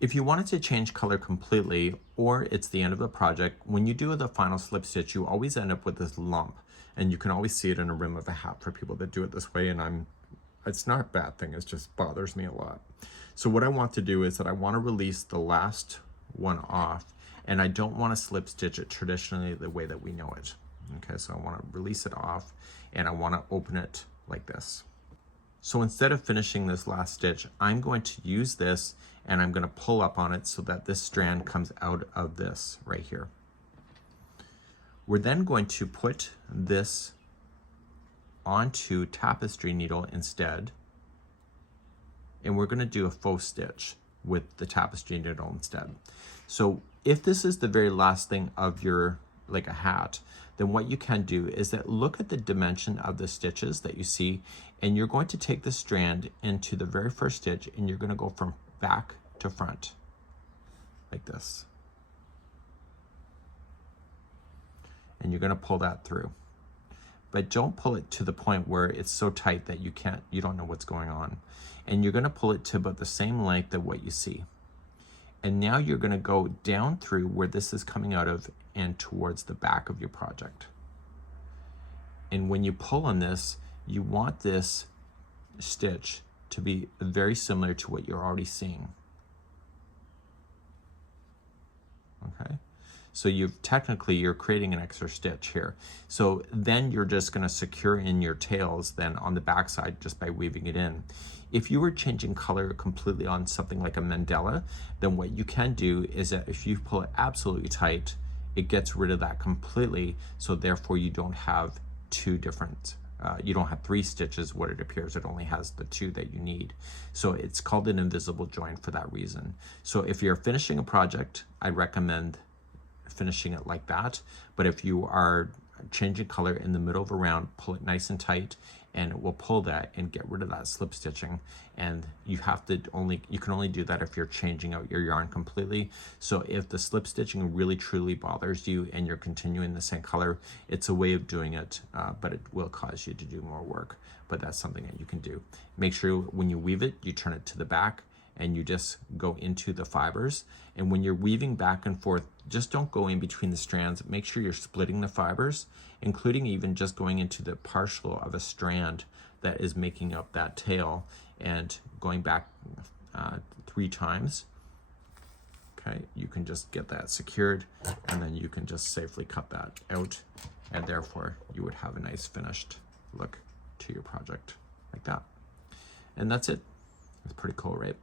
If you wanted to change color completely, or it's the end of the project, when you do the final slip stitch, you always end up with this lump, and you can always see it in a rim of a hat for people that do it this way, and it's not a bad thing, it just bothers me a lot. So what I want to do is that I want to release the last one off, and I don't want to slip stitch it traditionally the way that we know it. Okay, so I want to release it off, and I want to open it like this. So instead of finishing this last stitch, I'm going to use this and I'm going to pull up on it so that this strand comes out of this right here. We're then going to put this onto tapestry needle instead, and we're going to do a faux stitch with the tapestry needle instead. So if this is the very last thing of your, like a hat, then what you can do is that look at the dimension of the stitches that you see, and you're going to take the strand into the very first stitch, and you're going to go from back to front like this, and you're going to pull that through, but don't pull it to the point where it's so tight that you don't know what's going on. And you're going to pull it to about the same length of what you see. And now you're going to go down through where this is coming out of and towards the back of your project. And when you pull on this, you want this stitch to be very similar to what you're already seeing. Okay, so you're creating an extra stitch here. So then you're just going to secure in your tails then on the back side just by weaving it in. If you were changing color completely on something like a mandala, then what you can do is that if you pull it absolutely tight, it gets rid of that completely, so therefore you don't have you don't have 3 stitches. What it appears, it only has the 2 that you need. So it's called an invisible join for that reason. So if you're finishing a project, I recommend finishing it like that. But if you are changing color in the middle of a round, pull it nice and tight, and it will pull that and get rid of that slip stitching. And you can only do that if you're changing out your yarn completely. So if the slip stitching really truly bothers you and you're continuing the same color, it's a way of doing it, but it will cause you to do more work. But that's something that you can do. Make sure when you weave it, you turn it to the back and you just go into the fibers. And when you're weaving back and forth, just don't go in between the strands. Make sure you're splitting the fibers, including even just going into the partial of a strand that is making up that tail and going back 3 times. Okay, you can just get that secured, and then you can just safely cut that out, and therefore you would have a nice finished look to your project like that. And that's it. It's pretty cool, right?